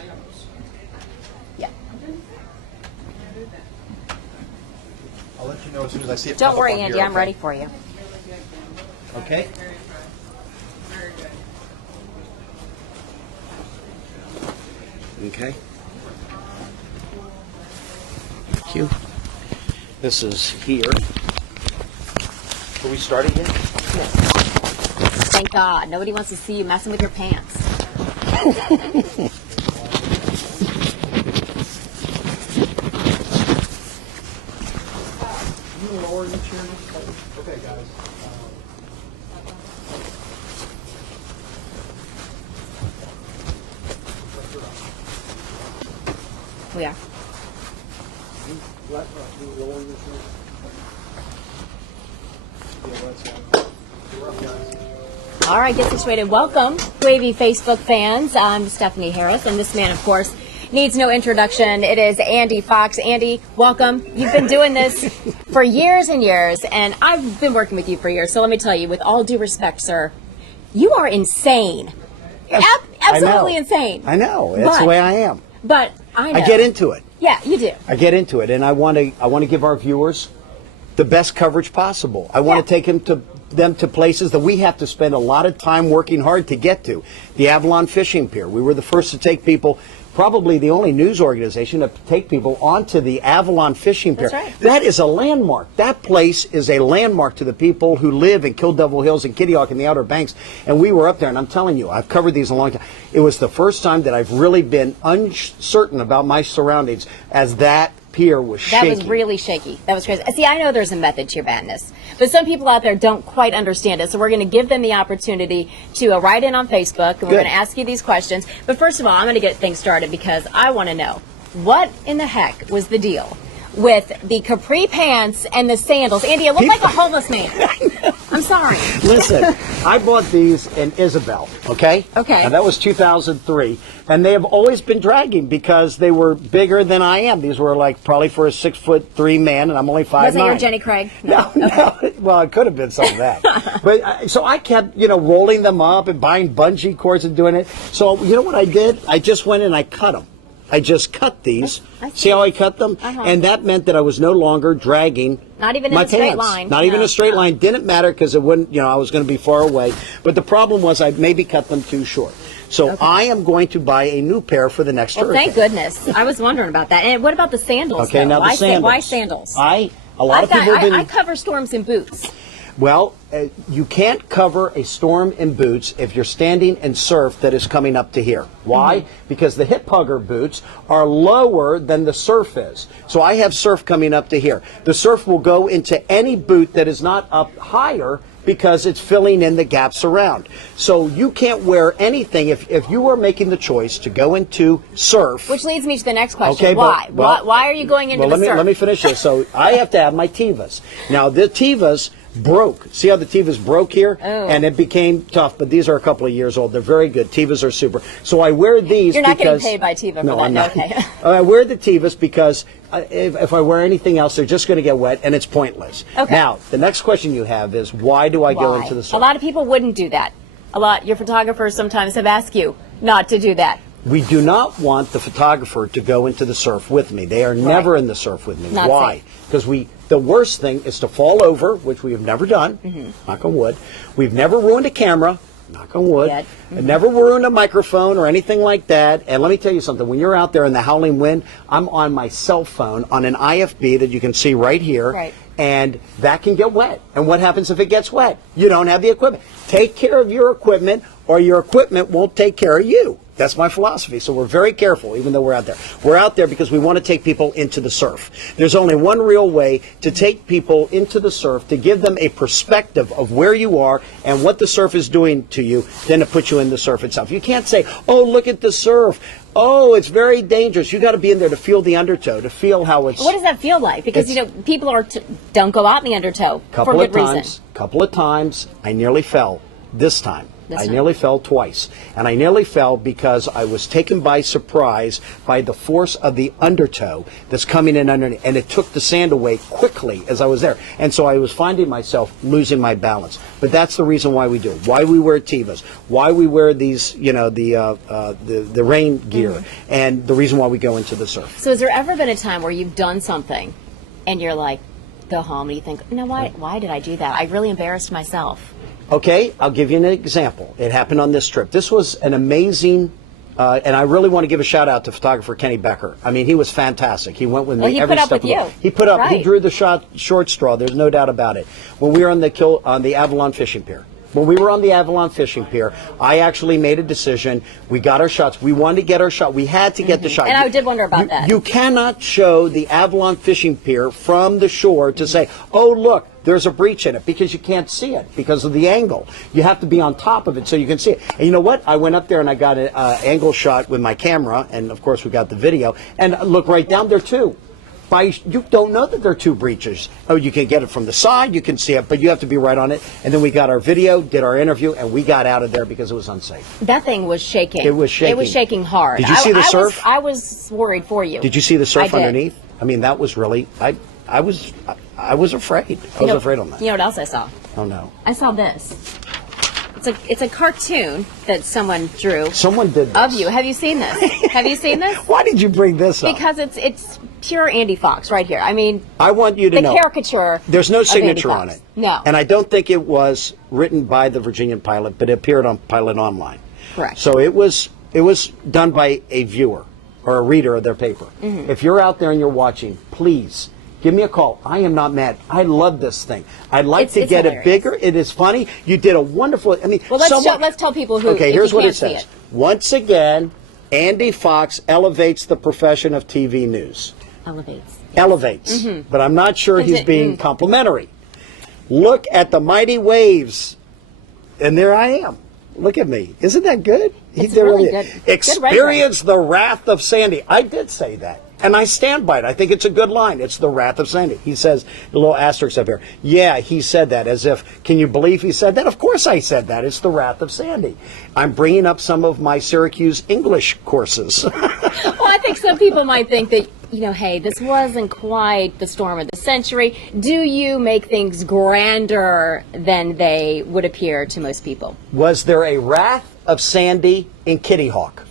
sandals. Yeah. I'll let you know as soon as I see it. Don't pop up worry, on Andy. here, I'm okay? ready for you. Okay. Very good. Okay. Thank you. This is here. Are we starting yet? Thank God. Nobody wants to see you messing with your pants. Can you lower your chair? Okay, guys. We are. Lower your chair. Yeah, let's go. You're up, guys. All right, get situated. Welcome, Wavy Facebook fans. I'm Stephanie Harris, and this man, of course, needs no introduction. It is Andy Fox. Andy, welcome. You've been doing this for years and years, and I've been working with you for years. So let me tell you, with all due respect, sir, you are insane. Absolutely insane. I know. That's the way I am. But I know. I get into it. Yeah, you do. I get into it, and I want to give our viewers the best coverage possible. I want Yeah. to take them to places that we have to spend a lot of time working hard to get to. The Avalon Fishing Pier. We were the first to take people, probably the only news organization to take people onto the Avalon Fishing Pier. That's right. That is a landmark. That place is a landmark to the people who live in Kill Devil Hills and Kitty Hawk and the Outer Banks. And we were up there, and I'm telling you, I've covered these a long time. It was the first time that I've really been uncertain about my surroundings as that pier was That shaking. was really shaky. That was crazy. See, I know there's a method to your madness, but some people out there don't quite understand it. So we're going to give them the opportunity to write in on Facebook, and we're Good. going to ask you these questions. But first of all, I'm going to get things started because I want to know, what in the heck was the deal with the capri pants and the sandals? Andy, it looked like a homeless man. I'm sorry. Listen, I bought these in Isabel, okay? Okay. And that was 2003. And they have always been dragging because they were bigger than I am. These were like probably for a 6'3" man, and I'm only 5'9". Wasn't your Jenny Craig? No, no. Well, it could have been some of that. But so I kept, rolling them up and buying bungee cords and doing it. So you know what I did? I just went and I cut them. I just cut these. I see. See how I cut them? Uh-huh. And that meant that I was no longer dragging Not even in my a straight pants. line. Not even No. a straight line. Didn't matter because it wouldn't, I was going to be far away. But the problem was I maybe cut them too short. So I am going to buy a new pair for the next Well, hurricane. thank goodness. I was wondering about that. And what about the sandals? Okay, though? now Why the sandals. Why sandals? A lot of people have been. I cover storms in boots. Well, you can't cover a storm in boots if you're standing in surf that is coming up to here. Why? Because the hip hugger boots are lower than the surf is. So I have surf coming up to here. The surf will go into any boot that is not up higher because it's filling in the gaps around. So you can't wear anything if you are making the choice to go into surf. Which leads me to the next question. Okay, Why? but- well- Why are you going into well, the surf? let me finish this. So I have to have my Tevas. Now the Tevas broke. See how the Tevas broke here? Oh. And it became tough, but these are a couple of years old. They're very good. Tevas are super. So I wear these You're not because... getting paid by Teva for no, that. I'm not. Okay. I wear the Tevas because if I wear anything else, they're just going to get wet and it's pointless. Okay. Now, the next question you have is, why do I go Why? into the surf? A lot of people wouldn't do that. Your photographers sometimes have asked you not to do that. We do not want the photographer to go into the surf with me. They are never in the surf with me. Not Why? safe. Because the worst thing is to fall over, which we have never done, knock on wood. We've never ruined a camera, knock on wood. Yet. And never ruined a microphone or anything like that. And let me tell you something, when you're out there in the howling wind, I'm on my cell phone on an IFB that you can see right here. Right. And that can get wet. And what happens if it gets wet? You don't have the equipment. Take care of your equipment or your equipment won't take care of you. That's my philosophy. So we're very careful, even though we're out there. We're out there because we want to take people into the surf. There's only one real way to take people into the surf, to give them a perspective of where you are and what the surf is doing to you, than to put you in the surf itself. You can't say, oh, look at the surf. Oh, it's very dangerous. You got to be in there to feel the undertow, to feel how it's... What does that feel like? Because people don't go out in the undertow for good reason. Couple of times, I nearly fell. This time, I time. nearly fell twice. And I nearly fell because I was taken by surprise by the force of the undertow that's coming in underneath. And it took the sand away quickly as I was there. And so I was finding myself losing my balance. But that's the reason why we do it. Why we wear Tevas. Why we wear these, the rain gear. And the reason why we go into the surf. So has there ever been a time where you've done something and you're like, go home and you think, why did I do that? I really embarrassed myself. Okay, I'll give you an example. It happened on this trip. This was an amazing, and I really want to give a shout out to photographer Kenny Becker. I mean, he was fantastic. He went with me Well, he every put up step with of the you. way. He put up. He Right. drew the short straw. There's no doubt about it. When we were on the Avalon Fishing Pier. When we were on the Avalon Fishing Pier, I actually made a decision. We got our shots. We wanted to get our shot. We had to get the shot. And I did wonder about that. You cannot show the Avalon Fishing Pier from the shore to say, oh, look, there's a breach in it, because you can't see it because of the angle. You have to be on top of it so you can see it. And you know what? I went up there and I got an angle shot with my camera, and of course we got the video, and look right down there too. You don't know that there are two breaches. Oh, you can get it from the side, you can see it, but you have to be right on it. And then we got our video, did our interview, and we got out of there because it was unsafe. That thing was shaking. It was shaking. It was shaking hard. Did you see the surf? I was worried for you. Did you see the surf I did. underneath? I mean, that was really, I was afraid. I was afraid on that. You know what else I saw? Oh no. I saw this. It's a cartoon that someone drew Someone did this. of you. Have you seen this? Have you seen this? Why did you bring this up? Because it's pure Andy Fox right here. I mean, I want you to the know. caricature. There's no of Andy signature on Fox. it. No. And I don't think it was written by the Virginian Pilot, but it appeared on Pilot Online. Correct. So it was done by a viewer or a reader of their paper. Mm-hmm. If you're out there and you're watching, please give me a call. I am not mad. I love this thing. I'd like to It's get hilarious. it bigger. It is funny. You did a wonderful. I mean, Well, let's tell people who. Okay, if here's you what can't it see says. Once again, Andy Fox elevates the profession of TV news. Elevates. But I'm not sure he's being complimentary. Look at the mighty waves. And there I am. Look at me. Isn't that good? It's really good. Good Experience the wrath of Sandy. I did say that. And I stand by it. I think it's a good line. It's the wrath of Sandy. He says, the little asterisk up here. Yeah, he said that as if, can you believe he said that? Of course I said that. It's the wrath of Sandy. I'm bringing up some of my Syracuse English courses. Well, I think some people might think that, hey, this wasn't quite the storm of the century. Do you make things grander than they would appear to most people? Was there a wrath of Sandy in Kitty Hawk?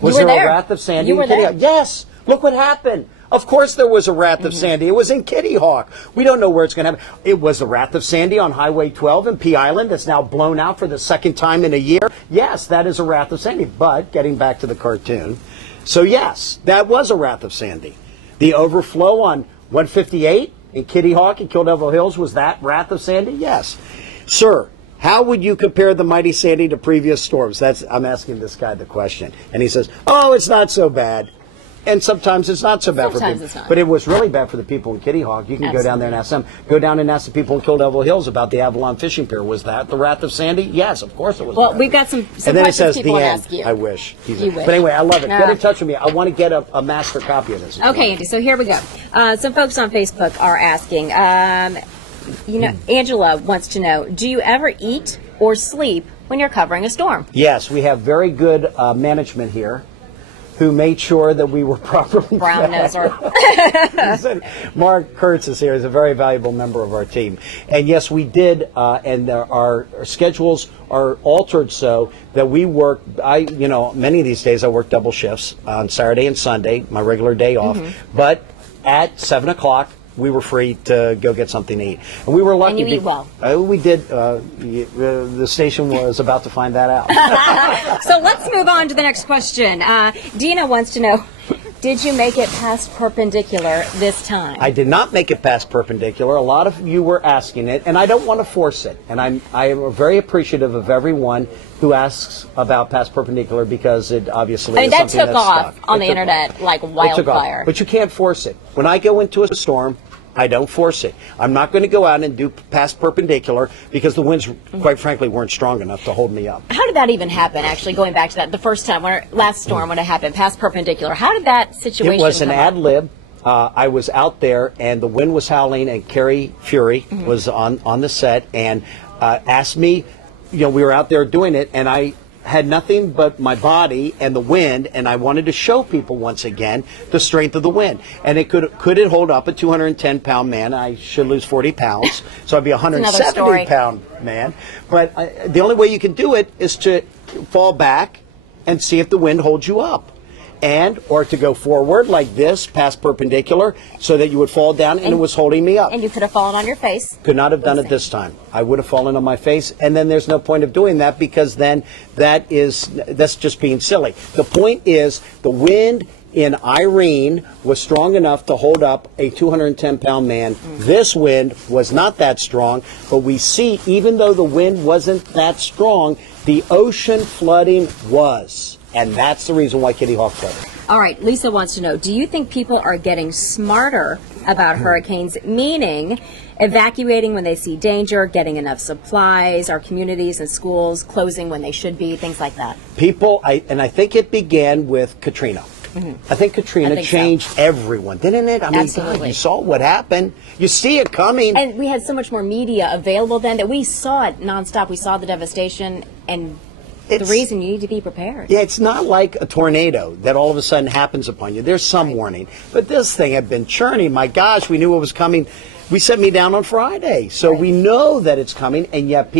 Was You were there there. a wrath of Sandy You in were Kitty there. Hawk? Yes. Look what happened. Of course there was a wrath of Sandy. It was in Kitty Hawk. We don't know where it's going to happen. It was the wrath of Sandy on Highway 12 in Pea Island that's now blown out for the second time in a year. Yes, that is a wrath of Sandy. But getting back to the cartoon. So yes, that was a wrath of Sandy. The overflow on 158 in Kitty Hawk and Kill Devil Hills, was that wrath of Sandy? Yes. Sir, how would you compare the mighty Sandy to previous storms? I'm asking this guy the question. And he says, oh, it's not so bad. And sometimes it's not so bad for Sometimes people. it's not. But it was really bad for the people in Kitty Hawk. You can go down there and ask them. Go down and ask the people in Kill Devil Hills about the Avalon Fishing Pier. Was that the wrath of Sandy? Yes, of course it was. Well, bad. we've got some And then it questions says people the want to end. ask you. I wish. You wish. But anyway, I love it. Get Ah. in touch with me. I want to get a master copy of this. Okay, Andy, so here we go. Some folks on Facebook are asking, Angela wants to know, do you ever eat or sleep when you're covering a storm? Yes, we have very good management here who made sure that we were properly Brown fed. noser. Mark Kurtz is here. He's a very valuable member of our team. And yes, we did, and our schedules are altered so that we work, many of these days I work double shifts on Saturday and Sunday, my regular day off. But at 7 o'clock, we were free to go get something to eat. And we were lucky. And you eat well. We did. The station was about to find that out. So let's move on to the next question. Dina wants to know, did you make it past perpendicular this time? I did not make it past perpendicular. A lot of you were asking it, and I don't want to force it. And I am very appreciative of everyone who asks about past perpendicular, because it obviously is that something took that's off stuck. on It the took internet off. like It took off. wildfire. But you can't force it. When I go into a storm, I don't force it. I'm not going to go out and do past perpendicular because the winds, quite frankly, weren't strong enough to hold me up. How did that even happen, actually, going back to that, the first time, last storm when it happened, past perpendicular? How did that situation It was an come up? ad lib. I was out there, and the wind was howling, and Carrie Fury was on the set and asked me we were out there doing it, and I had nothing but my body and the wind, and I wanted to show people once again the strength of the wind. And it could it hold up a 210-pound man? I should lose 40 pounds, so I'd be a 170-pound man. But the only way you can do it is to fall back and see if the wind holds you up. Or to go forward like this, past perpendicular, so that you would fall down and it was holding me up. And you could have fallen on your face. Could not have done it this time. I would have fallen on my face, and then there's no point of doing that, because then that's just being silly. The point is, the wind in Irene was strong enough to hold up a 210-pound man. This wind was not that strong, but we see, even though the wind wasn't that strong, the ocean flooding was. And that's the reason why Kitty Hawk flooded. All right, Lisa wants to know, do you think people are getting smarter about hurricanes, meaning evacuating when they see danger, getting enough supplies, our communities and schools closing when they should be, things like that? I think it began with Katrina. I think Katrina changed everyone, didn't it? I mean, God, you saw what happened. You see it coming. And we had so much more media available then that we saw it nonstop. We saw the devastation, and the reason you need to be prepared. Yeah, it's not like a tornado that all of a sudden happens upon you. There's some warning. But this thing had been churning. My gosh, we knew it was coming. We set me down on Friday. So we know that it's coming, and yet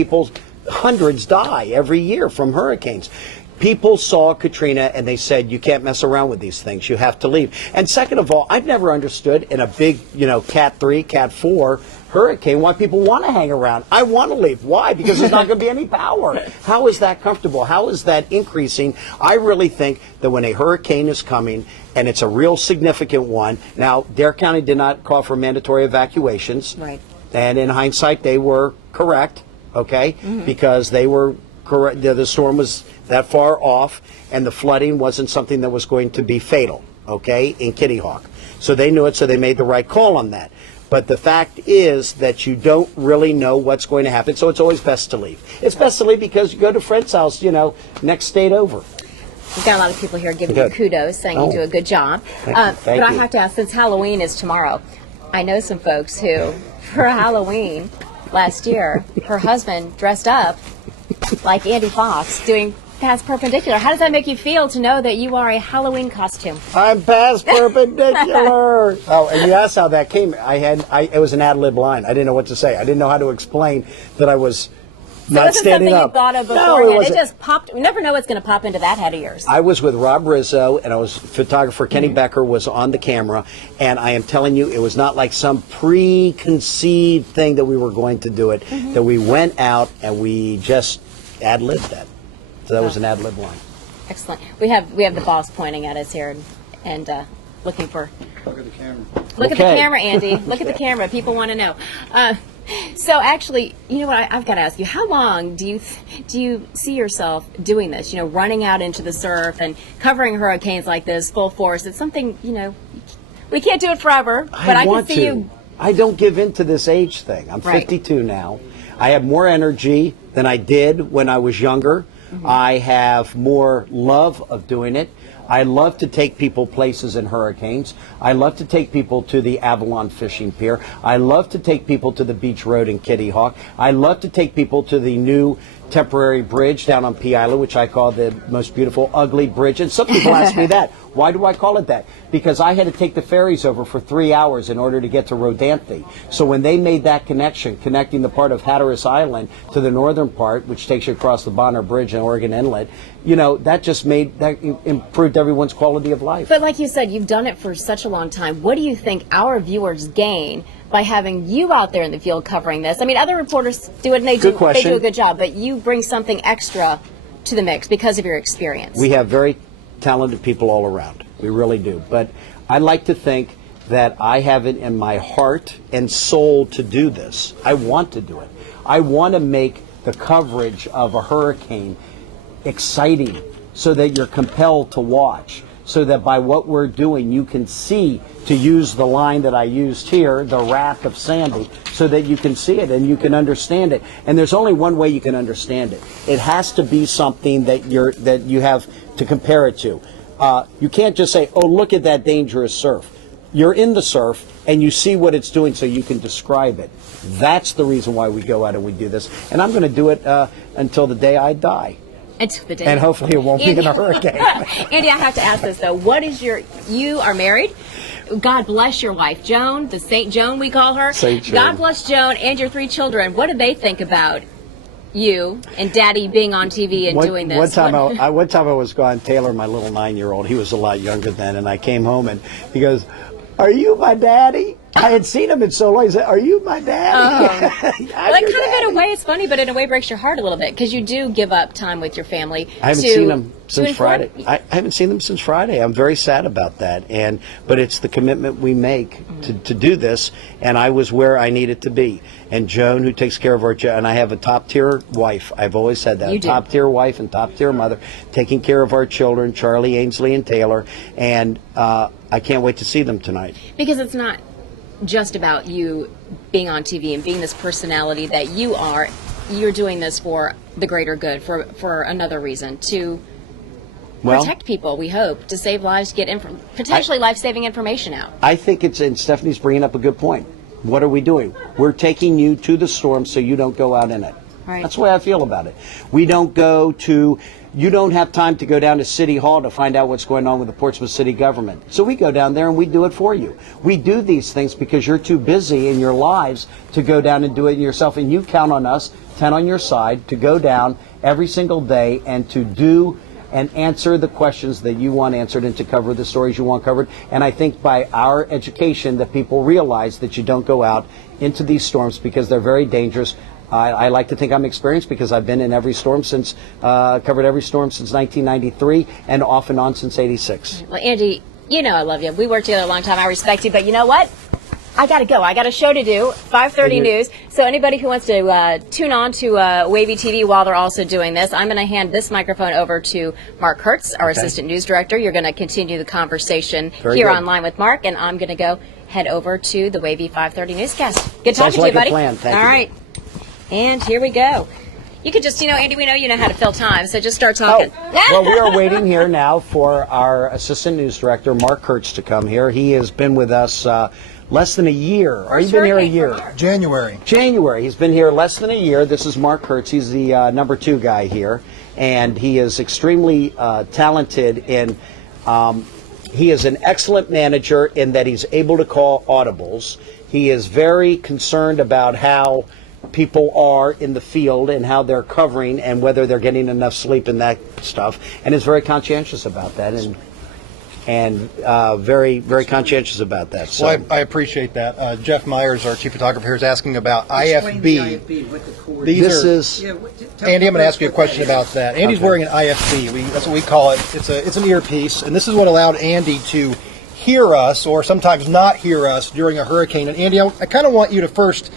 hundreds die every year from hurricanes. People saw Katrina and they said, you can't mess around with these things. You have to leave. And second of all, I've never understood in a big, Cat 3, Cat 4 hurricane why people want to hang around. I want to leave. Why? Because there's not going to be any power. How is that comfortable? How is that increasing? I really think that when a hurricane is coming, and it's a real significant one. Now, Dare County did not call for mandatory evacuations. Right. And in hindsight, they were correct, okay? Because they were correct. The storm was that far off, and the flooding wasn't something that was going to be fatal, okay, in Kitty Hawk. So they knew it, so they made the right call on that. But the fact is that you don't really know what's going to happen, so it's always best to leave. It's best to leave because you go to Fred's house, next state over. We've got a lot of people here giving you kudos, saying you do a good job. Thank you. I have to ask, since Halloween is tomorrow, I know some folks who, for Halloween last year, her husband dressed up like Andy Fox doing past perpendicular. How does that make you feel to know that you are a Halloween costume? I'm past perpendicular. Oh, and you asked how that came. It was an ad lib line. I didn't know what to say. I didn't know how to explain that I was not standing up. It wasn't something you thought of beforehand. It just popped. We never know what's going to pop into that head of yours. I was with Rob Rizzo, and I was photographer Kenny Becker was on the camera, and I am telling you, it was not like some preconceived thing that we were going to do it. That we went out and we just ad-libbed that. So that was an ad-lib line. Excellent. We have the boss pointing at us here and looking for. Look at the camera. Look at the camera, Andy. Look at the camera. People want to know. So actually, you know what? I've got to ask you. How long do you see yourself doing this? Running out into the surf and covering hurricanes like this full force. It's something we can't do it forever. But I can see you. I don't give in to this age thing. I'm 52 now. I have more energy than I did when I was younger. I have more love of doing it. I love to take people places in hurricanes. I love to take people to the Avalon Fishing Pier. I love to take people to the Beach Road in Kitty Hawk. I love to take people to the new temporary bridge down on Pea Island, which I call the most beautiful, ugly bridge. And some people ask me that. Why do I call it that? Because I had to take the ferries over for 3 hours in order to get to Rodanthe. So when they made that connection, connecting the part of Hatteras Island to the northern part, which takes you across the Bonner Bridge and Oregon Inlet, that just improved everyone's quality of life. But like you said, you've done it for such a long time. What do you think our viewers gain by having you out there in the field covering this? I mean, other reporters do it and they do a good job, but you bring something extra to the mix because of your experience. We have very talented people all around. We really do. But I like to think that I have it in my heart and soul to do this. I want to do it. I want to make the coverage of a hurricane exciting so that you're compelled to watch, so that by what we're doing you can see, to use the line that I used here, the wrath of Sandy, so that you can see it and you can understand it. And there's only one way you can understand it. It has to be something that you have to compare it to. You can't just say, oh, look at that dangerous surf. You're in the surf and you see what it's doing so you can describe it. That's the reason why we go out and we do this. And I'm going to do it until the day I die. Until the day. And hopefully it won't be in a hurricane. Andy, I have to ask this though. What is you are married? God bless your wife, Joan, the Saint Joan we call her. Saint Joan. God bless Joan and your 3 children. What do they think about you and Daddy being on TV and doing this? One time I was gone, Taylor, my little 9-year-old, he was a lot younger then, and I came home and he goes, "Are you my daddy?" I had seen him in so long. He said, "Are you my daddy?" Well, kind of in a way it's funny, but in a way breaks your heart a little bit because you do give up time with your family. I haven't seen them since Friday. I haven't seen them since Friday. I'm very sad about that. But it's the commitment we make to do this, and I was where I needed to be. And Joan, who takes care of and I have a top-tier wife. I've always said that. You a do. Top-tier wife and top-tier mother, taking care of our children, Charlie, Ainsley, and Taylor. And I can't wait to see them tonight. Because it's not just about you being on TV and being this personality that you are. You're doing this for the greater good, for another reason, to protect people, we hope, to save lives, get potentially life-saving information out. I think and Stephanie's bringing up a good point. What are we doing? We're taking you to the storm so you don't go out in it. Right. That's the way I feel about it. You don't have time to go down to City Hall to find out what's going on with the Portsmouth City government. So we go down there and we do it for you. We do these things because you're too busy in your lives to go down and do it yourself. And you count on us, 10 on your side, to go down every single day and to do and answer the questions that you want answered and to cover the stories you want covered. And I think by our education that people realize that you don't go out into these storms because they're very dangerous. I like to think I'm experienced because I've been in every storm covered every storm since 1993 and off and on since 86. Well, Andy, you know I love you. We worked together a long time. I respect you. But you know what? I got to go. I got a show to do, 5:30 news. So anybody who wants to tune on to Wavy TV while they're also doing this, I'm going to hand this microphone over to Mark Hertz, our assistant news director. You're going to continue the conversation here online with Mark, and I'm going to go head over to the Wavy 5:30 newscast. Good talking to you, buddy. Plan. Thank you. All right. And here we go. You could just, Andy, we know you know how to fill time, so just start talking. Well, we are waiting here now for our assistant news director, Mark Kurtz, to come here. He has been with us less than a year. Or he's been here a year. January. He's been here less than a year. This is Mark Kurtz. He's the number 2 guy here. And he is extremely talented in... he is an excellent manager in that he's able to call audibles. He is very concerned about how people are in the field and how they're covering and whether they're getting enough sleep and that stuff, and is very conscientious about that and very, very conscientious about that. So Well, I appreciate that. Jeff Myers, our chief photographer here, is asking about Explain the IFB. IFB, what the coordinates. These this are, is Andy, I'm going to ask you a question about that. Andy's Okay. wearing an IFB. That's what we call it. It's an earpiece, and this is what allowed Andy to hear us or sometimes not hear us during a hurricane. And Andy, I kind of want you to first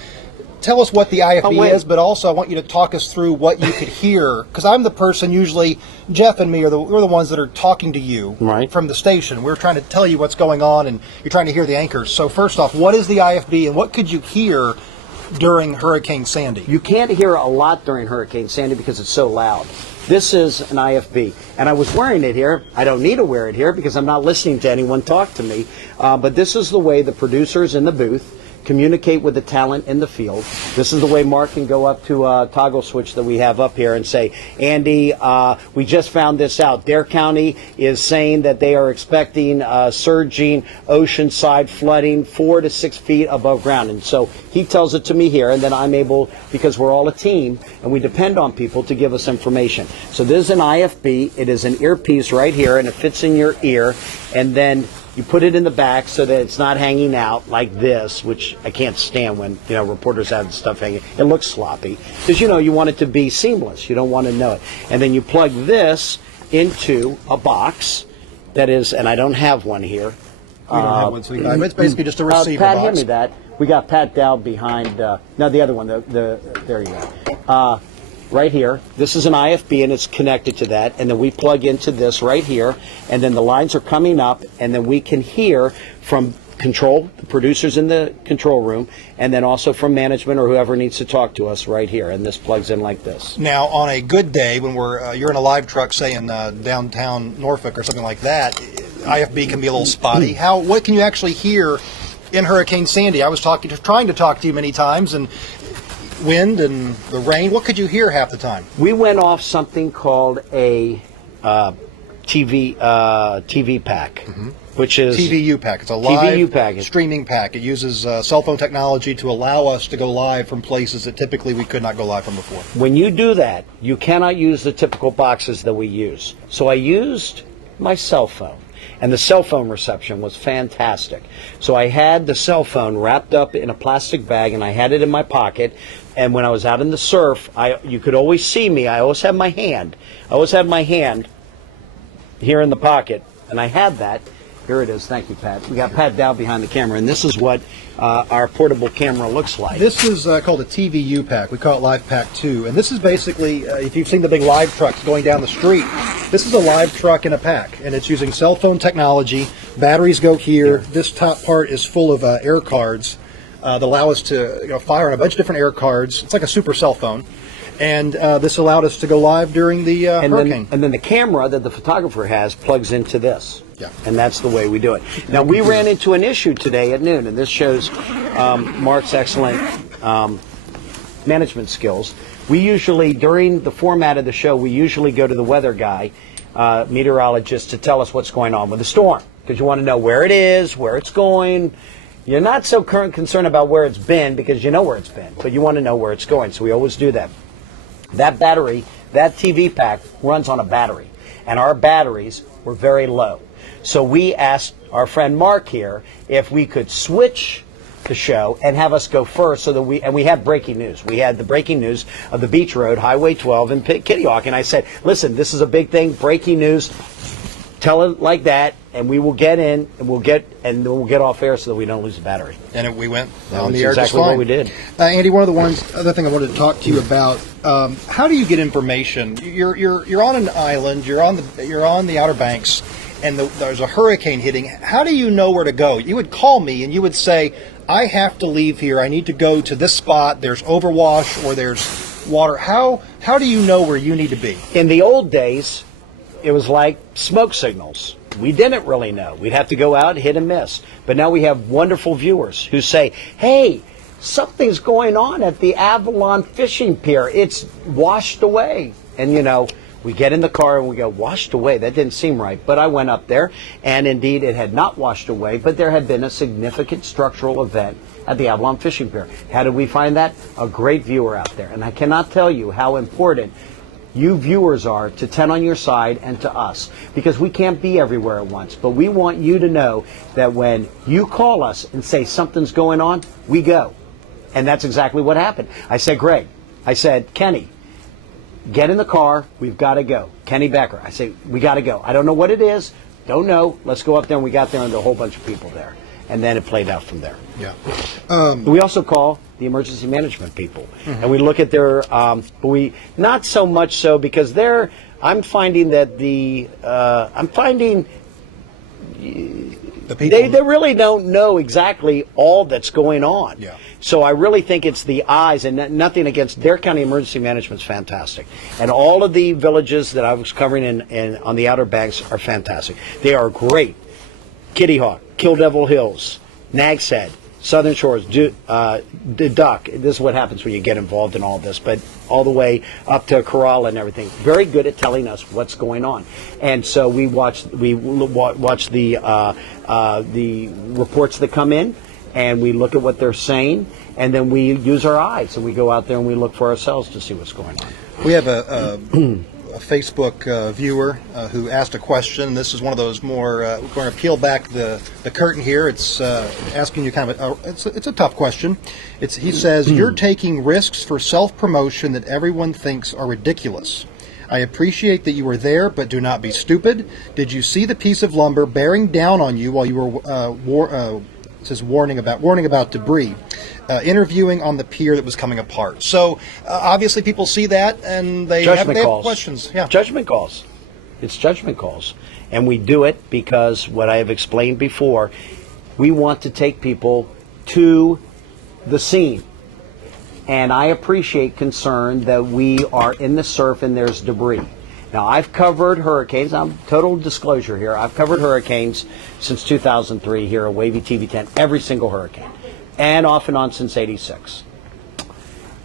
tell us what the IFB is, but also I want you to talk us through what you could hear, because I'm the person usually, Jeff and me we're the ones that are talking to you from the station. We're trying to tell you what's going on, and you're trying to hear the anchors. So first off, what is the IFB, and what could you hear during Hurricane Sandy? You can't hear a lot during Hurricane Sandy because it's so loud. This is an IFB, and I was wearing it here. I don't need to wear it here because I'm not listening to anyone talk to me, but this is the way the producers in the booth communicate with the talent in the field. This is the way Mark can go up to a toggle switch that we have up here and say, Andy, we just found this out. Dare County is saying that they are expecting surging oceanside flooding 4 to 6 feet above ground. And so he tells it to me here, and then I'm able, because we're all a team, and we depend on people to give us information. So this is an IFB. It is an earpiece right here, and it fits in your ear, and then you put it in the back so that it's not hanging out like this, which I can't stand when reporters have stuff hanging. It looks sloppy because you want it to be seamless. You don't want to know it. And then you plug this into a box that is, and I don't have one here. We don't have one, so it's basically just a receiver Pat, box. hand me that. We got Pat Dowd behind. No, the other one. There you go. Right here, this is an IFB and it's connected to that, and then we plug into this right here, and then the lines are coming up, and then we can hear from control, the producers in the control room, and then also from management or whoever needs to talk to us right here, and this plugs in like this. Now, on a good day, when you're in a live truck, say in downtown Norfolk or something like that, IFB can be a little spotty. What can you actually hear in Hurricane Sandy? I was trying to talk to you many times, and wind and the rain. What could you hear half the time? We went off something called a TV pack, which is TVU pack. It's a TVU live pack. streaming pack. It uses cell phone technology to allow us to go live from places that typically we could not go live from before. When you do that, you cannot use the typical boxes that we use. So I used my cell phone, and the cell phone reception was fantastic. So I had the cell phone wrapped up in a plastic bag, and I had it in my pocket. And when I was out in the surf, you could always see me. I always had my hand. Here in the pocket, and I had that. Here it is. Thank you, Pat. We got Pat down behind the camera, and this is what our portable camera looks like. This is called a TVU pack. We call it Live Pack 2. And this is basically, if you've seen the big live trucks going down the street, this is a live truck in a pack. And it's using cell phone technology. Batteries go here. This top part is full of air cards that allow us to fire on a bunch of different air cards. It's like a super cell phone. And this allowed us to go live during the hurricane. And then the camera that the photographer has plugs into this. Yeah. And that's the way we do it. Now, we ran into an issue today at noon, and this shows Mark's excellent management skills. We usually, during the format of the show, we usually go to the weather guy, meteorologist, to tell us what's going on with the storm, because you want to know where it is, where it's going. You're not so concerned about where it's been, because you know where it's been, but you want to know where it's going, so we always do that. That battery, that TV pack, runs on a battery, and our batteries were very low. So we asked our friend Mark here if we could switch the show and have us go first, so that we had breaking news. We had the breaking news of the Beach Road, Highway 12 in Kitty Hawk, and I said, listen, this is a big thing, breaking news. Tell it like that, and we will get in, and we'll get off air so that we don't lose the battery. And we went That on was the air exactly just fine. what we did. Andy, one of the other thing I wanted to talk to you about, how do you get information? You're on an island, you're on the Outer Banks, and there's a hurricane hitting. How do you know where to go? You would call me and you would say, I have to leave here. I need to go to this spot. There's overwash or there's water. How do you know where you need to be? In the old days, it was like smoke signals. We didn't really know. We'd have to go out, hit and miss. But now we have wonderful viewers who say, hey, something's going on at the Avalon Fishing Pier. It's washed away. And, we get in the car and we go, washed away? That didn't seem right. But I went up there, and indeed it had not washed away, but there had been a significant structural event at the Avalon Fishing Pier. How did we find that? A great viewer out there. And I cannot tell you how important you viewers are to 10 on your side and to us, because we can't be everywhere at once. But we want you to know that when you call us and say something's going on, we go. And that's exactly what happened. I said, Greg, Kenny, get in the car, we've got to go. Kenny Becker, I say, we got to go. I don't know what it is, don't know, let's go up there. And we got there, and there were a whole bunch of people there. And then it played out from there. Yeah. We also call the emergency management people, and we look at their, but we not so much so, because I'm finding that the people they really don't know exactly all that's going on. Yeah. So I really think it's the eyes, and nothing against Dare County Emergency Management's fantastic, and all of the villages that I was covering in on the Outer Banks are fantastic. They are great. Kitty Hawk, Kill Devil Hills, Nag's Head, Southern Shores, the Duck. This is what happens when you get involved in all this, but all the way up to Corolla and everything. Very good at telling us what's going on. And so we watch the reports that come in, and we look at what they're saying, and then we use our eyes, and we go out there and we look for ourselves to see what's going on. We have a Facebook viewer who asked a question. This is one of those more, we're going to peel back the curtain here. It's asking you kind of, it's a tough question. He says, you're taking risks for self-promotion that everyone thinks are ridiculous. I appreciate that you were there, but do not be stupid. Did you see the piece of lumber bearing down on you while you were warning about debris? Interviewing on the pier that was coming apart. So obviously people see that and they have questions. Yeah. Judgment calls. It's judgment calls. And we do it because what I have explained before, we want to take people to the scene. And I appreciate concern that we are in the surf and there's debris. Now, I've covered hurricanes. I'm total disclosure here. I've covered hurricanes since 2003 here at Wavy TV 10, every single hurricane, and off and on since '86.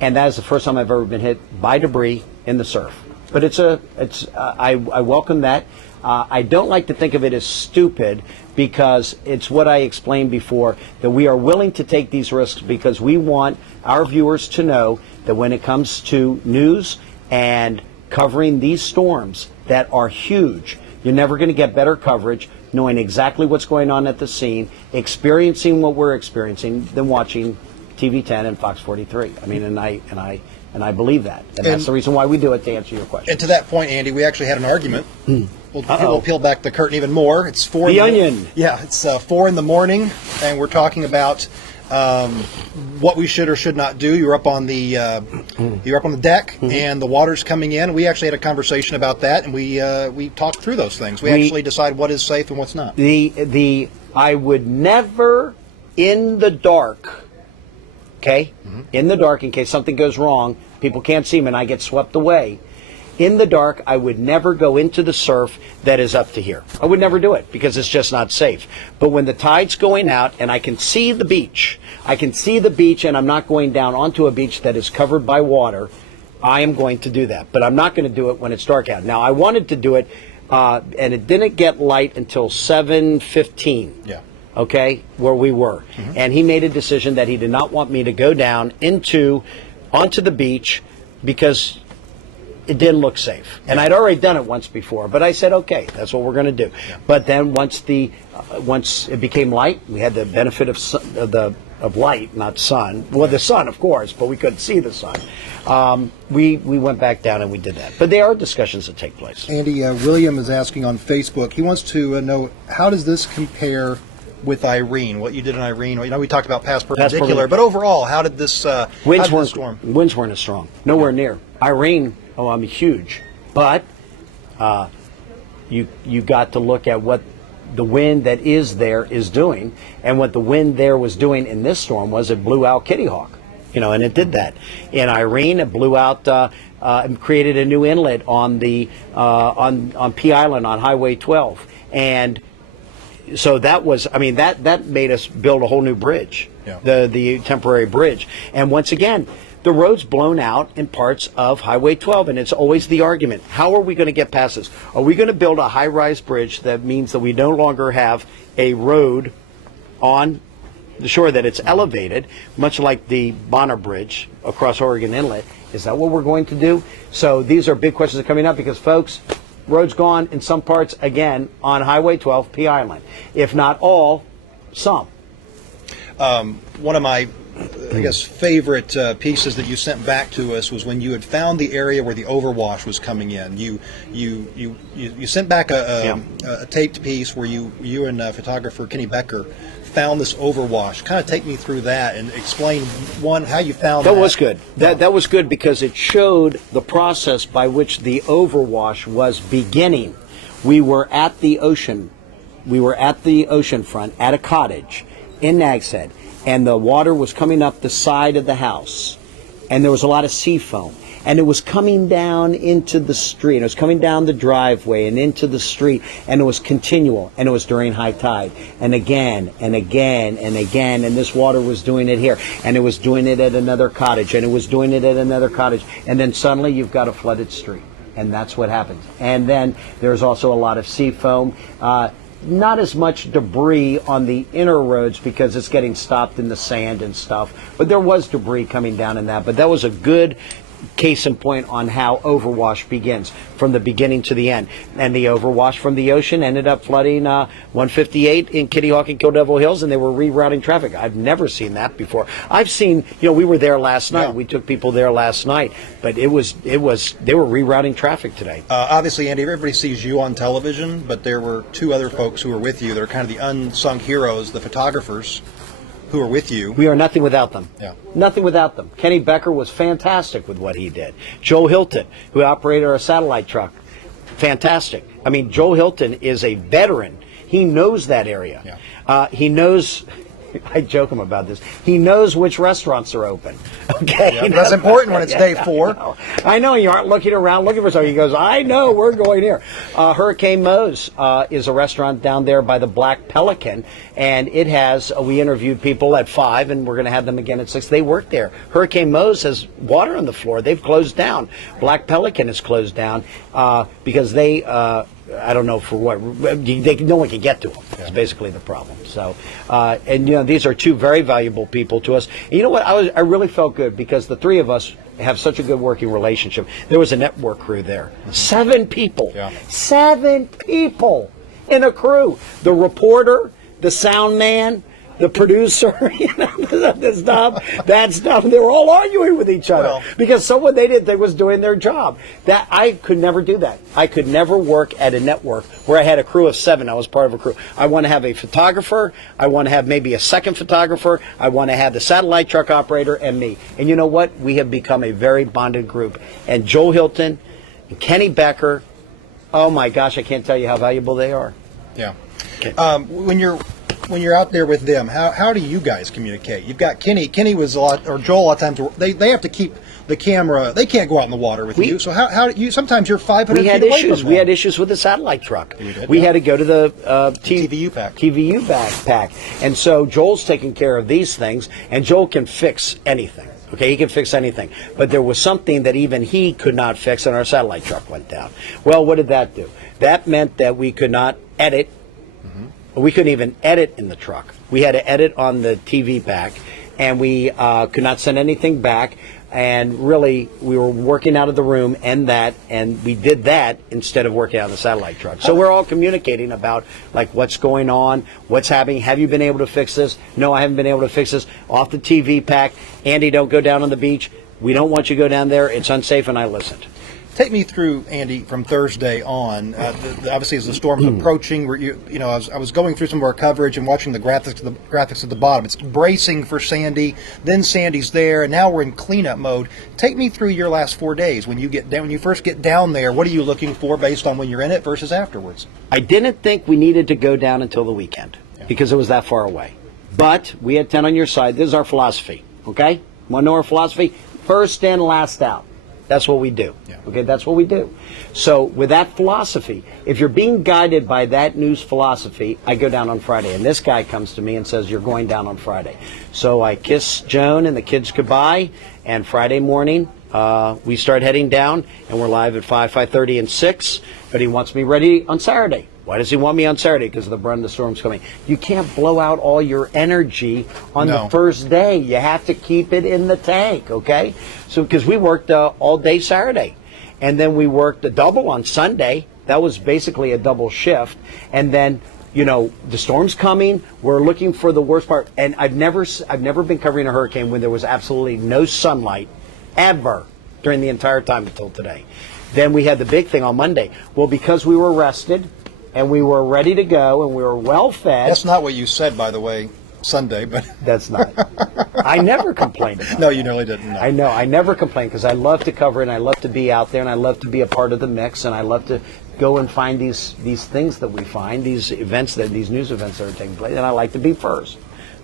And that is the first time I've ever been hit by debris in the surf. But I welcome that. I don't like to think of it as stupid because it's what I explained before, that we are willing to take these risks because we want our viewers to know that when it comes to news and covering these storms that are huge, you're never going to get better coverage knowing exactly what's going on at the scene, experiencing what we're experiencing, than watching TV 10 and Fox 43. I mean, and I believe that, and that's the reason why we do it, to answer your question. And to that point, Andy, we actually had an argument. We'll peel back the curtain even more. It's 4. The onion. Yeah, it's 4 in the morning, and we're talking about what we should or should not do. You're up on the deck, and the water's coming in. We actually had a conversation about that, and we talked through those things. We actually decide what is safe and what's not. I would never, in the dark, okay, in the dark, in case something goes wrong, people can't see me and I get swept away. In the dark, I would never go into the surf that is up to here. I would never do it because it's just not safe. But when the tide's going out and I can see the beach, and I'm not going down onto a beach that is covered by water, I am going to do that. But I'm not going to do it when it's dark out. Now, I wanted to do it, and it didn't get light until 7:15. Yeah. Okay, where we were. And he made a decision that he did not want me to go down onto the beach because it didn't look safe. And I'd already done it once before, but I said, okay, that's what we're going to do. Yeah. But then once it became light, we had the benefit of light, not sun. Well, the sun, of course, but we couldn't see the sun. We went back down and we did that. But there are discussions that take place. Andy, William is asking on Facebook. He wants to know, how does this compare with Irene? What you did in Irene? You know, we talked about past perpendicular, but overall, how did this storm? Winds weren't as strong. Nowhere near. Irene, huge. But you got to look at what the wind that is there is doing, and what the wind there was doing in this storm was it blew out Kitty Hawk, and it did that. In Irene, it blew out and created a new inlet on the on P Island on Highway 12, and so that was, that made us build a whole new bridge, the temporary bridge, and once again, the road's blown out in parts of Highway 12, and it's always the argument, how are we going to get past this? Are we going to build a high-rise bridge that means that we no longer have a road on the shore, that it's elevated, much like the Bonner Bridge across Oregon Inlet? Is that what we're going to do? So these are big questions that are coming up because, folks, road's gone in some parts, again, on Highway 12, P Island. If not all, some. One of my favorite pieces that you sent back to us was when you had found the area where the overwash was coming in. You sent back a taped piece where you and photographer Kenny Becker found this overwash. Kind of take me through that and explain, one, how you found that. That was good. That was good because it showed the process by which the overwash was beginning. We were at the ocean. We were at the ocean front at a cottage in Nags Head, and the water was coming up the side of the house, and there was a lot of sea foam, and it was coming down into the street. It was coming down the driveway and into the street, and it was continual, and it was during high tide, and again and again and again, and this water was doing it here, and it was doing it at another cottage, and it was doing it at another cottage, and then suddenly you've got a flooded street, and that's what happens. And then there's also a lot of sea foam. Not as much debris on the inner roads because it's getting stopped in the sand and stuff, but there was debris coming down in that. But that was a good case in point on how overwash begins from the beginning to the end. And the overwash from the ocean ended up flooding 158 in Kitty Hawk and Kill Devil Hills, and they were rerouting traffic. I've never seen that before. I've seen, we were there last night. Yeah. We took people there last night, but they were rerouting traffic today. Obviously, Andy, everybody sees you on television, but there were two other folks who were with you that are kind of the unsung heroes, the photographers who are with you. We are nothing without them. Yeah. Nothing without them. Kenny Becker was fantastic with what he did. Joe Hilton, who operated our satellite truck, fantastic. Joe Hilton is a veteran. He knows that area. Yeah. He knows I joke him about this. He knows which restaurants are open. Okay, Yeah, that's important when it's day 4. I know you aren't looking around looking for something. He goes, I know, we're going here. Hurricane Moe's is a restaurant down there by the Black Pelican, and it has, we interviewed people at 5, and we're going to have them again at 6. They work there. Hurricane Moe's has water on the floor. They've closed down. Black Pelican is closed down because they, I don't know for what, no one can get to them. That's basically the problem. So, and you know, these are 2 very valuable people to us. And you know what? I really felt good because the 3 of us have such a good working relationship. There was a network crew there. 7 people. Yeah. 7 people in a crew. The reporter, the sound man, the producer, you know, that stuff. They were all arguing with each other because someone they didn't think was doing their job. That I could never do that. I could never work at a network where I had a crew of 7. I was part of a crew. I want to have a photographer. I want to have maybe a second photographer. I want to have the satellite truck operator and me. And you know what? We have become a very bonded group. And Joel Hilton and Kenny Becker, oh my gosh, I can't tell you how valuable they are. Yeah. Okay. When you're out there with them, how do you guys communicate? You've got Kenny. Kenny was a lot, or Joel. A lot of times they have to keep the camera. They can't go out in the water with you. So how do you? Sometimes you're 500 we feet had away issues. from We them. had issues with the satellite truck. We had to go to the TVU pack. TVU backpack, and so Joel's taking care of these things, and Joel can fix anything. Okay, he can fix anything. But there was something that even he could not fix, and our satellite truck went down. Well, what did that do? That meant that we could not edit. We couldn't even edit in the truck. We had to edit on the TV pack, and we could not send anything back. And really, we were working out of the room and we did that instead of working out of the satellite truck. So we're all communicating about like what's going on, what's happening. Have you been able to fix this? No, I haven't been able to fix this. Off the TV pack. Andy, don't go down on the beach. We don't want you to go down there. It's unsafe, and I listened. Take me through, Andy, from Thursday on. Obviously, as the storm's approaching, I was going through some of our coverage and watching the graphics at the bottom. It's bracing for Sandy, then Sandy's there, and now we're in cleanup mode. Take me through your last 4 days. When you first get down there, what are you looking for based on when you're in it versus afterwards? I didn't think we needed to go down until the weekend because it was that far away. But we had 10 on your side. This is our philosophy. Okay, want to know our philosophy? First in, last out. That's what we do. Yeah. Okay, that's what we do. So with that philosophy, if you're being guided by that news philosophy, I go down on Friday. And this guy comes to me and says, you're going down on Friday. So I kiss Joan and the kids goodbye. And Friday morning, we start heading down. And we're live at 5:30, and 6. But he wants me ready on Saturday. Why does he want me on Saturday? Because of the brunt of the storm's coming. You can't blow out all your energy on the first day. You have to keep it in the tank, okay? So, because we worked all day Saturday. And then we worked a double on Sunday. That was basically a double shift. And then, you know, the storm's coming. We're looking for the worst part. And I've never been covering a hurricane when there was absolutely no sunlight ever during the entire time until today. Then we had the big thing on Monday. Well, because we were rested, and we were ready to go, and we were well fed. That's not what you said, by the way, Sunday, but that's not. I never complained about no, that. you really didn't. No. I know. I never complained because I love to cover, and I love to be out there, and I love to be a part of the mix, and I love to go and find these things that we find, these events, these news events that are taking place, and I like to be first.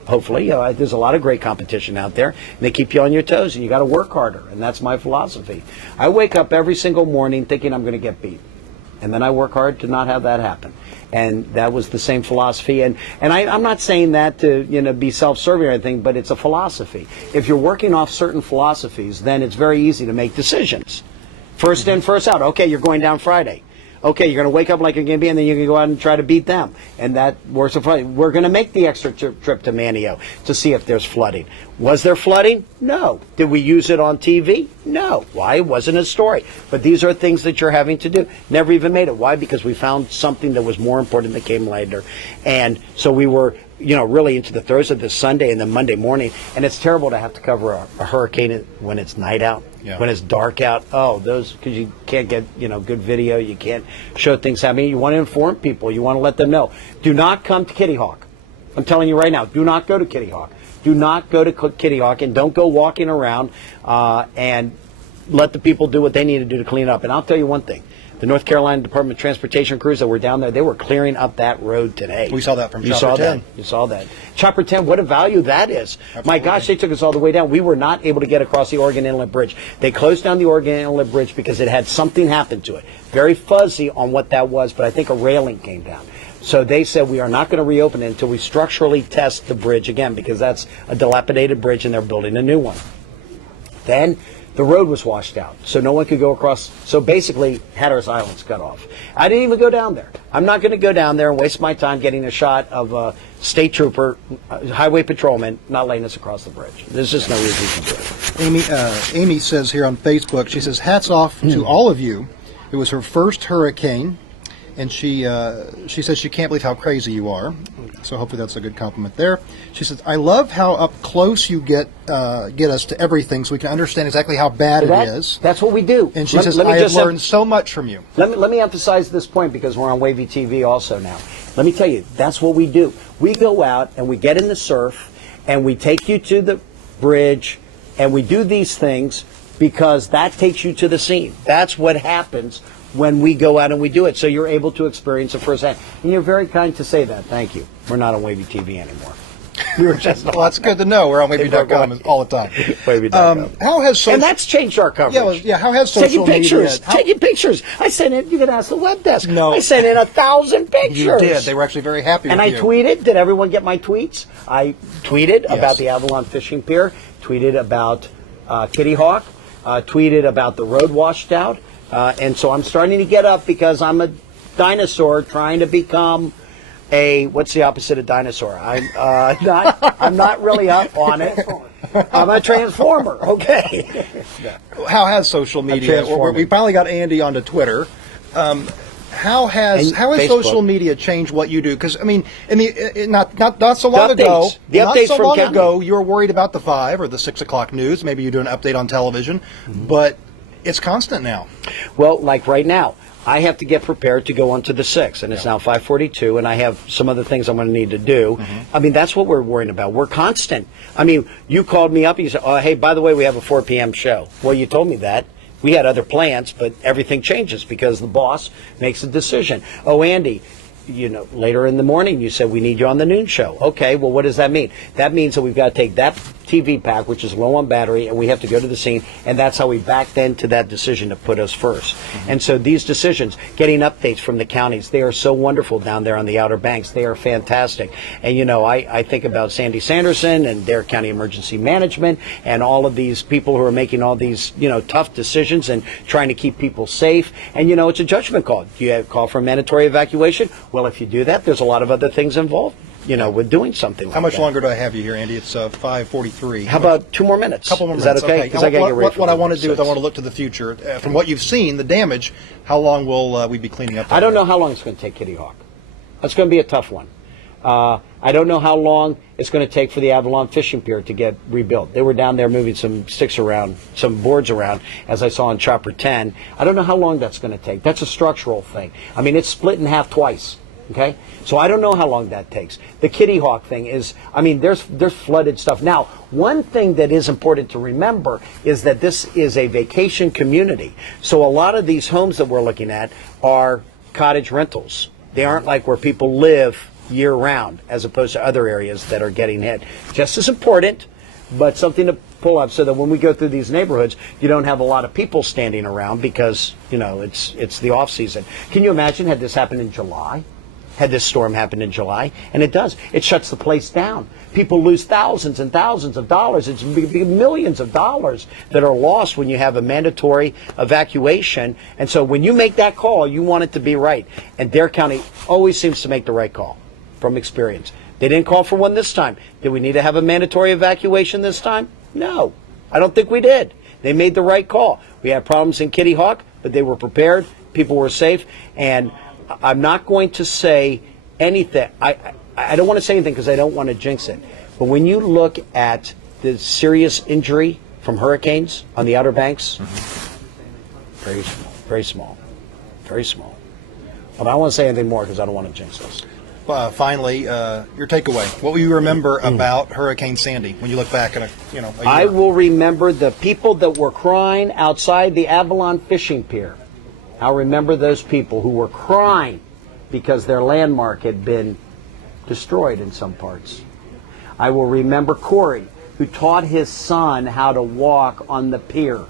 Hopefully, there's a lot of great competition out there, and they keep you on your toes, and you got to work harder, and that's my philosophy. I wake up every single morning thinking I'm going to get beat. And then I work hard to not have that happen. And that was the same philosophy. And I'm not saying that to be self-serving or anything, but it's a philosophy. If you're working off certain philosophies, then it's very easy to make decisions. First in, first out. Okay, you're going down Friday. Okay, you're going to wake up like you're going to be, and then you're going to go out and try to beat them. And that works. We're going to make the extra trip to Manio to see if there's flooding. Was there flooding? No. Did we use it on TV? No. Why? It wasn't a story. But these are things that you're having to do. Never even made it. Why? Because we found something that was more important that came later. And so we were really into the throes of this Sunday and then Monday morning. And it's terrible to have to cover a hurricane when it's night out, when it's dark out. Oh, because you can't get, good video. You can't show things happening. You want to inform people. You want to let them know. Do not come to Kitty Hawk. I'm telling you right now, do not go to Kitty Hawk. Do not go to Kitty Hawk, and don't go walking around and let the people do what they need to do to clean up. And I'll tell you one thing. The North Carolina Department of Transportation crews that were down there, they were clearing up that road today. We saw that from You Chopper saw 10. that. You saw that. Chopper 10, what a value that is. My gosh, they took us all the way down. We were not able to get across the Oregon Inlet Bridge. They closed down the Oregon Inlet Bridge because it had something happen to it. Very fuzzy on what that was, but I think a railing came down. So they said we are not going to reopen it until we structurally test the bridge again, because that's a dilapidated bridge and they're building a new one. Then the road was washed out, so no one could go across. So basically, Hatteras Island's cut off. I didn't even go down there. I'm not going to go down there and waste my time getting a shot of a state trooper, highway patrolman, not letting us across the bridge. There's just no reason to do it. Amy says here on Facebook, she says, hats off to all of you. It was her first hurricane, and she says she can't believe how crazy you are. So hopefully that's a good compliment there. She says, I love how up close you get us to everything so we can understand exactly how bad it is. That's what we do. And she says, I have learned so much from you. Let me emphasize this point, because we're on Wavy TV also now. Let me tell you, that's what we do. We go out and we get in the surf and we take you to the bridge and we do these things because that takes you to the scene. That's what happens when we go out and we do it. So you're able to experience it firsthand. And you're very kind to say that. Thank you. We're not on Wavy TV anymore. We were just Well, that's good to know. We're on Wavy.com all the time. Wavy.com. How has social... And that's changed our coverage. Yeah, how has social taking pictures, media... How... taking pictures. I sent in. You can ask the web desk. No. I sent in 1,000 pictures. You did. They were actually very happy and with I you. tweeted. Did everyone get my tweets? I tweeted about the Avalon Fishing Pier. Tweeted about Kitty Hawk. Tweeted about the road washed out. And so I'm starting to get up because I'm a dinosaur trying to become a, what's the opposite of dinosaur? I'm not really up on it. I'm a transformer. Okay. How has social media? We finally got Andy onto Twitter. How has Facebook. social media changed what you do? Because I mean, not so long ago, The not updates so from long county. ago, you were worried about the 5 or the 6 o'clock news. Maybe you do an update on television, but it's constant now. Well, like right now, I have to get prepared to go on to the 6, and it's now 5:42, and I have some other things I'm going to need to do. I mean, that's what we're worrying about. We're constant. I mean, you called me up and you said, oh, hey, by the way, we have a 4 p.m. show. Well, you told me that. We had other plans, but everything changes because the boss makes a decision. Oh, Andy, later in the morning you said we need you on the noon show. Okay, well, what does that mean? That means that we've got to take that TV pack, which is low on battery, and we have to go to the scene, and that's how we backed into that decision to put us first. And so these decisions, getting updates from the counties, they are so wonderful down there on the Outer Banks. They are fantastic. And, I think about Sandy Sanderson and their county emergency management and all of these people who are making all these, tough decisions and trying to keep people safe. And, it's a judgment call. Do you have a call for mandatory evacuation? Well, if you do that, there's a lot of other things involved, with doing something like that. How much longer do I have you here, Andy? It's 5:43. How about 2 more minutes? Couple more Is minutes. that okay? Because I got to get ready for what I want to do is I 6. want to look to the future. From what you've seen, the damage, how long will we be cleaning up? I don't know how long it's going to take Kitty Hawk. That's going to be a tough one. I don't know how long it's going to take for the Avalon Fishing Pier to get rebuilt. They were down there moving some sticks around, some boards around, as I saw on Chopper 10. I don't know how long that's going to take. That's a structural thing. I mean, it's split in half twice. Okay, so I don't know how long that takes. The Kitty Hawk thing is, there's flooded stuff. Now, one thing that is important to remember is that this is a vacation community. So a lot of these homes that we're looking at are cottage rentals. They aren't like where people live year round, as opposed to other areas that are getting hit. Just as important, but something to pull up so that when we go through these neighborhoods, you don't have a lot of people standing around because, it's the off season. Can you imagine had this happened in July? Had this storm happened in July? And it does. It shuts the place down. People lose thousands and thousands of dollars. It's millions of dollars that are lost when you have a mandatory evacuation. And so when you make that call, you want it to be right. And Dare County always seems to make the right call from experience. They didn't call for one this time. Did we need to have a mandatory evacuation this time? No. I don't think we did. They made the right call. We had problems in Kitty Hawk, but they were prepared. People were safe. And I'm not going to say anything. I don't want to say anything because I don't want to jinx it. But when you look at the serious injury from hurricanes on the Outer Banks, very small, very small, very small. But I don't want to say anything more because I don't want to jinx this. Finally, your takeaway. What will you remember about Hurricane Sandy when you look back at a year? I will remember the people that were crying outside the Avalon Fishing Pier I'll remember those people who were crying because their landmark had been destroyed in some parts. I will remember Corey, who taught his son how to walk on the pier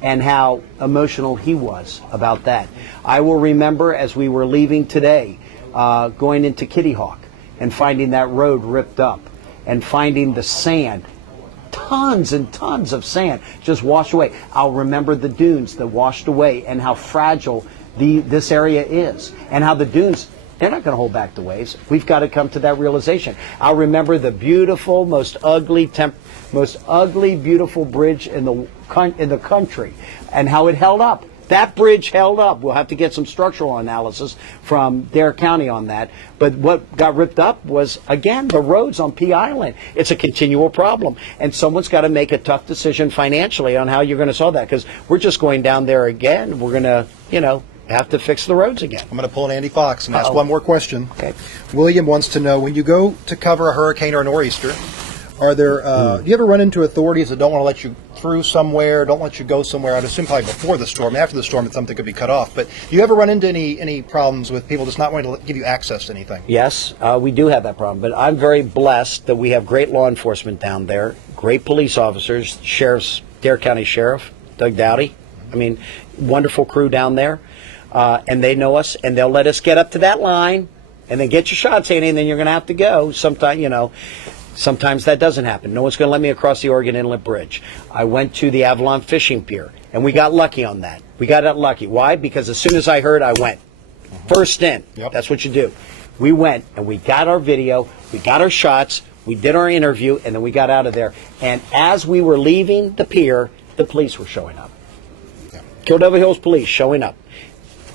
and how emotional he was about that. I will remember as we were leaving today, going into Kitty Hawk and finding that road ripped up and finding the sand, tons and tons of sand just washed away. I'll remember the dunes that washed away and how fragile this area is, and how the dunes, they're not going to hold back the waves. We've got to come to that realization. I'll remember the beautiful, most ugly, beautiful bridge in the country, and how it held up. That bridge held up. We'll have to get some structural analysis from Dare County on that. But what got ripped up was, again, the roads on Pea Island. It's a continual problem. And someone's got to make a tough decision financially on how you're going to solve that, because we're just going down there again. We're going to, have to fix the roads again. I'm going to pull an Andy Fox and ask one more question. Okay. William wants to know, when you go to cover a hurricane or a nor'easter, are there, do you ever run into authorities that don't want to let you through somewhere, don't let you go somewhere? I'd assume probably before the storm. After the storm, something could be cut off. But do you ever run into any problems with people just not wanting to give you access to anything? Yes, we do have that problem. But I'm very blessed that we have great law enforcement down there, great police officers, Dare County Sheriff, Doug Dowdy. I mean, wonderful crew down there. And they know us, and they'll let us get up to that line and then get your shots in, and then you're going to have to go. Sometimes that doesn't happen. No one's going to let me across the Oregon Inlet Bridge. I went to the Avalon Fishing Pier, and we got lucky on that. We got out lucky. Why? Because as soon as I heard, I went. First in. Yep. That's what you do. We went, and we got our video, we got our shots, we did our interview, and then we got out of there. And as we were leaving the pier, the police were showing up. Cordova Hills Police showing up,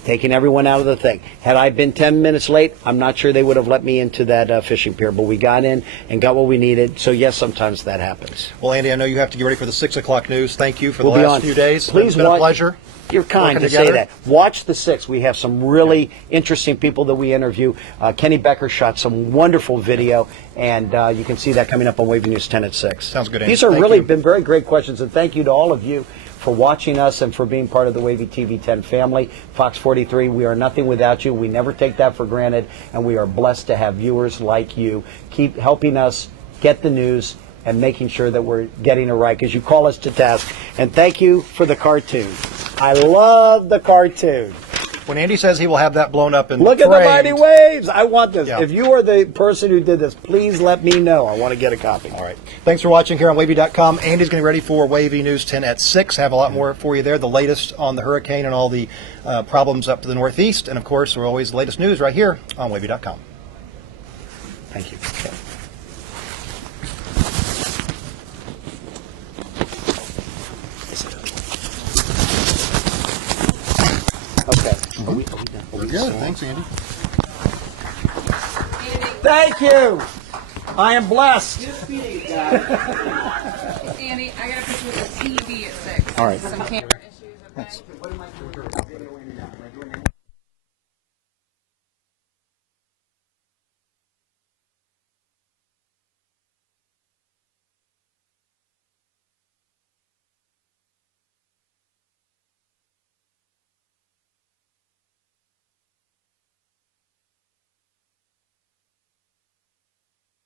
taking everyone out of the thing. Had I been 10 minutes late, I'm not sure they would have let me into that fishing pier, but we got in and got what we needed. So yes, sometimes that happens. Well, Andy, I know you have to get ready for the 6 o'clock news. Thank you for We'll the be last on. few days. Please It's been a pleasure. You're kind to working say together. that. Watch the 6. We have some really interesting people that we interview. Kenny Becker shot some wonderful video, and you can see that coming up on Wavy News 10 at 6. Sounds good, Andy. These are Thank really you. been very great questions, and thank you to all of you for watching us and for being part of the Wavy TV 10 family. Fox 43, we are nothing without you. We never take that for granted, and we are blessed to have viewers like you. Keep helping us get the news and making sure that we're getting it right, because you call us to task. And thank you for the cartoon. I love the cartoon. When Andy says he will have that blown up and Look at the framed, mighty waves. I want this. Yeah. If you are the person who did this, please let me know. I want to get a copy. All right. Thanks for watching here on Wavy.com. Andy's getting ready for Wavy News 10 at 6. Have a lot more for you there. The latest on the hurricane and all the problems up to the northeast. And, of course, we're always the latest news right here on Wavy.com. Thank you. Okay. Okay. Are we done? We're good. Thanks, Andy. Thank you. I am blessed. Andy, I got a picture with the TV at 6. All right. Some camera issues, okay?